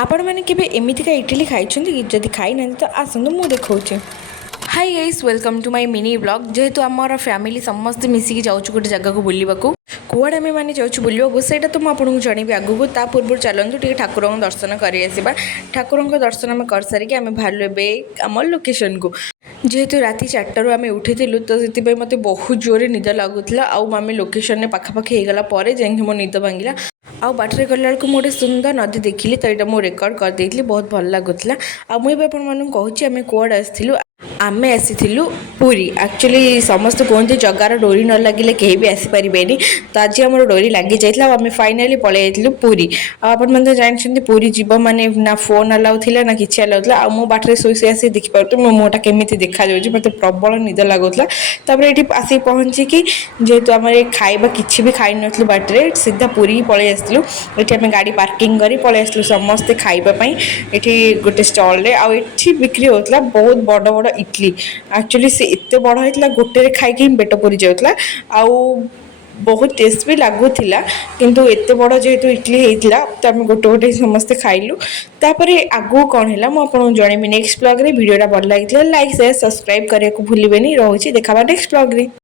आपण मैंने केबे एमितिका इडली खाई जदि खाई ना तो आसतु मु देखा। Hi guys, welcome to my mini blog. जेहेतु आमर फैमिली समस्त मिसिकी जाऊँ गोटे जगह को बुलवाक कौड़ आम मैंने जाऊँ बुलवाक से तो मुझे जनइबी आगू ता पूर्व चलतु टे ठाकुर दर्शन कर ठाकुर दर्शन आम कर सारिक आम बाहर आम लोकेशन को। जेहेतु राति 4टारू आम उठी तो से मत बहुत जोर निद लगुला आम लोकेशन पाखापाखि होगला जाइए मो निद भांगिला। आउ बाटर गला बेलू गोटे सुंदर नदी देखिली तो यहाँ मुझे रेकर्ड करदेली बहुत भल लगुला। मुझे कहूँ आम कौड़ आसलु आम आसीलु पुरी। एक्चुअली समस्त कहते जगार डोरी न लगे कहीं भी आसीपारे तो आज आम डोरी लगी जाइए आम फाइनाली पलू पुरी। आपने जानते पुरी जीव माने ना फोन अलाउ थिला ना किसी अलाउ थिला। मो बाटर शोई आसी देखिपे मो मोटा केमी देखा मत प्रबल निद लगुला। ये आसिक पहुँचिकी जेहेतु आम खाଇବା किसी भी खाई नु बाटर सीधा पुरी पलि आसलु। ये आम गाड़ी पार्किंग कर पलि आसलु समस्ते खाइबापी। ये गोटे स्टल ये बिक्री होता बहुत बड़ बड़ इडली। एक्चुअली से एत बड़ होता गोटे खाई पेट पूरी जाऊला आउ बहुत टेस्ट भी लगुला। किंतु एत बड़ जेहेतु इडली होता तो आम गोटे गोटे समस्ते खाइलु। तापर आगू कौन है मुझे जनइबी नेक्स्ट ब्लॉग रे। वीडियोटा भल लगी लाइक शेयर सब्सक्राइब करने को भूलें। रोचे देखा नेक्स्ट ब्लॉग रे।